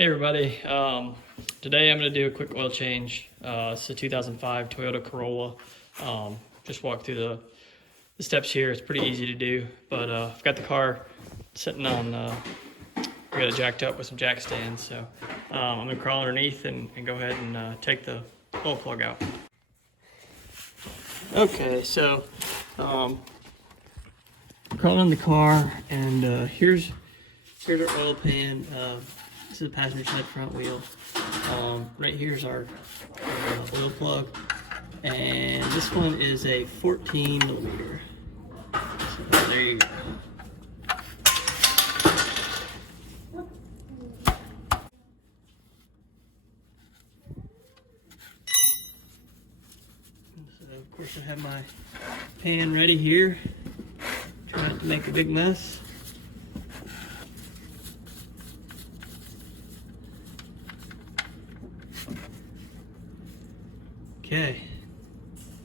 Hey everybody, today I'm going to do a quick oil change. It's a 2005 Toyota Corolla. Just walk through the steps here. It's pretty easy to do, but I've got the car sitting on, we got it jacked up with some jack stands, so I'm going to crawl underneath and go ahead and take the oil plug out. Okay, so crawling in the car, and here's our oil pan. This is the passenger side front wheel. Right here's our oil plug, and this one is a 14 millimeter. So there you go. So of course I have my pan ready here. Try not to make a big mess. Okay,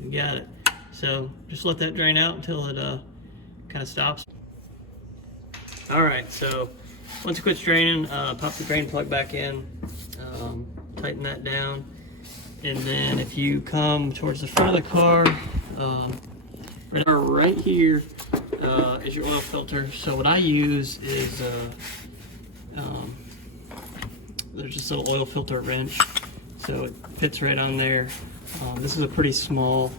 we got it. So just let that drain out until it kind of stops. All right, so once it quits draining, pop the drain plug back in, tighten that down, and then if you come towards the front of the car, right here is your oil filter. So what I use is there's this little oil filter wrench, so it fits right on there. This is a pretty small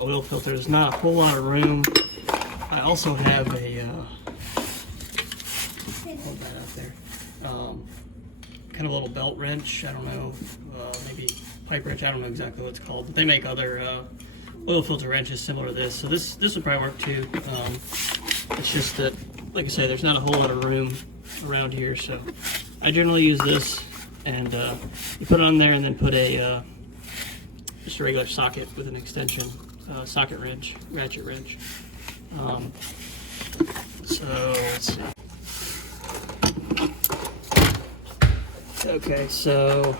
oil filter. There's not a whole lot of room. I also have a hold that out there. Kind of a little belt wrench. I don't know, maybe pipe wrench. I don't know exactly what it's called, but they make other oil filter wrenches similar to this. So this would probably work too. It's just that, like I say, there's not a whole lot of room around here. So I generally use this, and you put it on there, and then put a just a regular socket with an extension, socket wrench, ratchet wrench. So let's see. Okay, so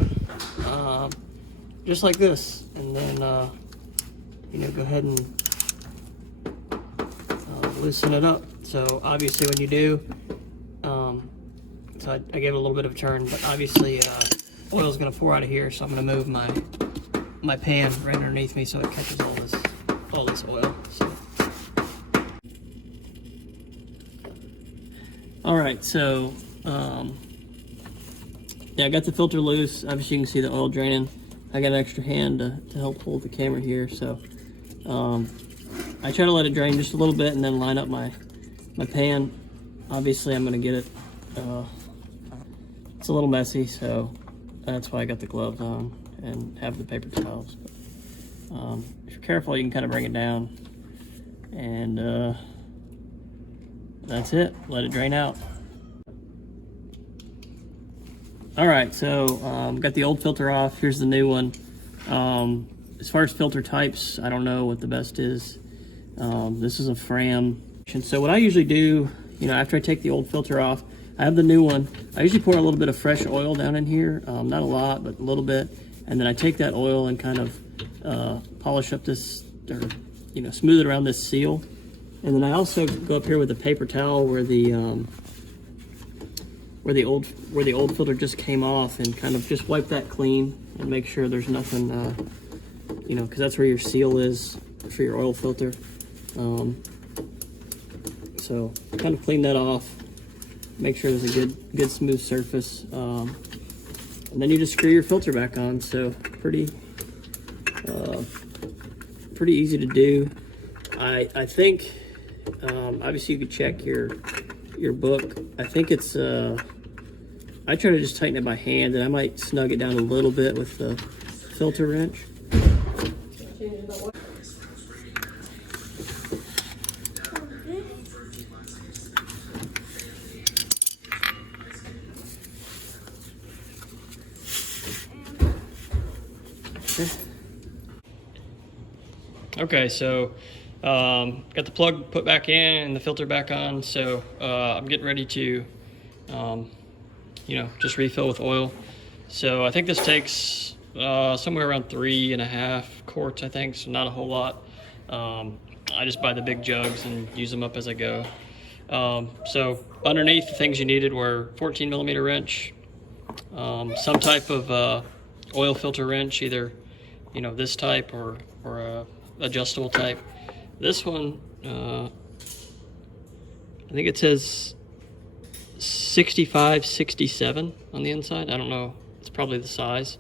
just like this, and then go ahead and loosen it up. So obviously when you do, so I gave it a little bit of a turn, but obviously oil is going to pour out of here, so I'm going to move my pan right underneath me so it catches all this oil. So. All right, so yeah, I got the filter loose. Obviously you can see the oil draining. I got an extra hand to help hold the camera here, so I try to let it drain just a little bit and then line up my pan. Obviously I'm going to get it, it's a little messy, so that's why I got the gloves on and have the paper towels. But, if you're careful, you can kind of bring it down, and that's it. Let it drain out. All right, so got the old filter off. Here's the new one. As far as filter types, I don't know what the best is. This is a Fram. And so what I usually do, after I take the old filter off, I have the new one. I usually pour a little bit of fresh oil down in here, not a lot, but a little bit. And then I take that oil and kind of polish up this, or smooth it around this seal. And then I also go up here with a paper towel where the old filter just came off, and kind of just wipe that clean and make sure there's nothing, because that's where your seal is for your oil filter. So kind of clean that off, make sure there's a good smooth surface. And then you just screw your filter back on. So pretty easy to do. I think obviously you could check your book. I think it's I try to just tighten it by hand, and I might snug it down a little bit with the filter wrench. Okay, so got the plug put back in and the filter back on, so I'm getting ready to just refill with oil. So I think this takes somewhere around 3.5 quarts, I think, so not a whole lot. I just buy the big jugs and use them up as I go. So underneath, the things you needed were 14 millimeter wrench, some type of oil filter wrench, either this type or a adjustable type. This one, I think it says 65, 67 on the inside. I don't know. It's probably the size.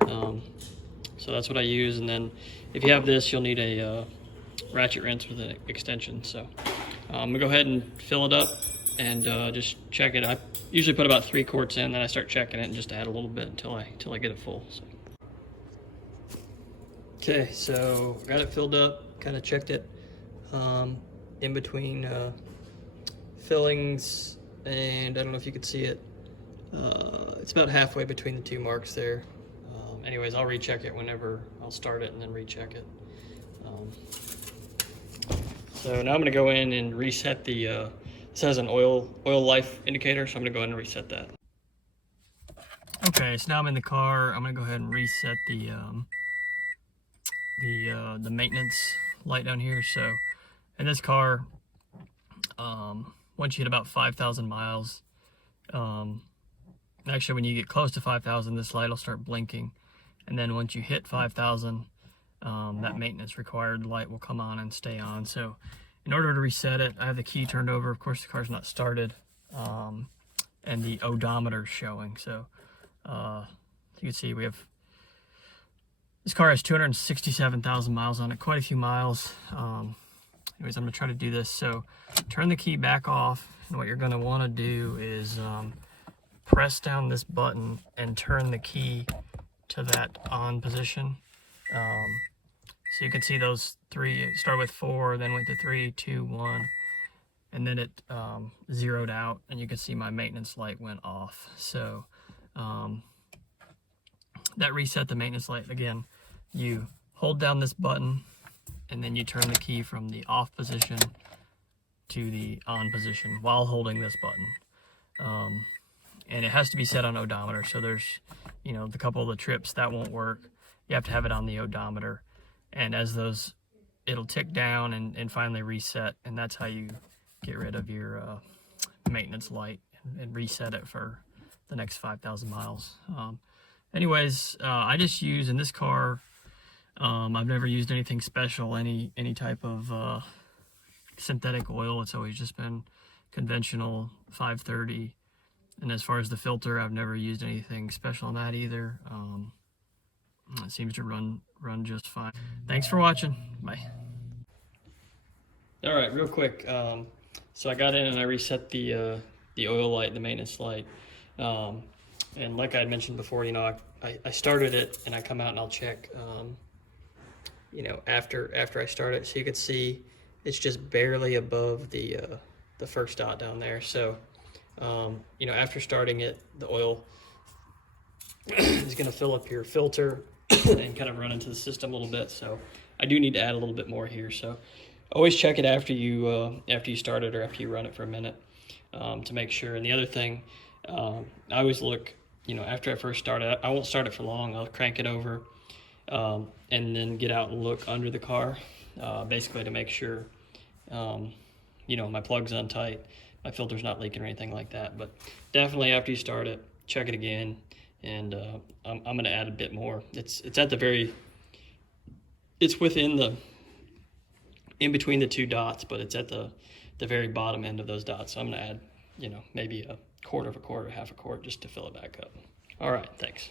So that's what I use. And then if you have this, you'll need a ratchet wrench with an extension. So I'm gonna go ahead and fill it up and just check it. I usually put about 3 quarts in, then I start checking it and just add a little bit until I get it full. So. Okay, so got it filled up, kind of checked it in between fillings, and I don't know if you could see it. It's about halfway between the 2 marks there. Anyways, I'll recheck it whenever I'll start it and then recheck it. So now I'm going to go in and reset the, this has an oil life indicator, so I'm going to go ahead and reset that. Okay, so now I'm in the car. I'm going to go ahead and reset the maintenance light down here. So in this car, once you hit about 5,000 miles, actually when you get close to 5,000, this light will start blinking. And then once you hit 5,000, that maintenance required light will come on and stay on. So in order to reset it, I have the key turned over. Of course, the car's not started, and the odometer showing. So you can see we have, this car has 267,000 miles on it, quite a few miles. Anyways, I'm gonna try to do this. So turn the key back off, and what you're gonna wanna do is press down this button and turn the key to that on position. So you can see those 3, it started with 4, then went to 3, 2, 1, and then it zeroed out, and you can see my maintenance light went off. So that reset the maintenance light. Again, you hold down this button, and then you turn the key from the off position to the on position while holding this button. And it has to be set on odometer. So there's, the couple of the trips that won't work. You have to have it on the odometer. And as those, it'll tick down and finally reset. And that's how you get rid of your maintenance light and reset it for the next 5,000 miles. Anyways, I just use, in this car, I've never used anything special, any type of synthetic oil. It's always just been conventional 530. And as far as the filter, I've never used anything special on that either. It seems to run just fine. Thanks for watching. Bye. All right, real quick. So I got in and I reset the oil light, the maintenance light. And like I had mentioned before, I started it and I come out and I'll check, after I start it. So you can see it's just barely above the first dot down there. So, after starting it, the oil is going to fill up your filter and kind of run into the system a little bit. So I do need to add a little bit more here. So always check it after you start it or after you run it for a minute to make sure. And the other thing, I always look, after I first start it, I won't start it for long. I'll crank it over and then get out and look under the car, basically to make sure, my plug's on tight, my filter's not leaking or anything like that. But definitely after you start it, check it again. And I'm going to add a bit more. It's at the very, it's within in between the 2 dots, but it's at the very bottom end of those dots. So I'm going to add, maybe a quarter of a quart or half a quart just to fill it back up. All right, thanks.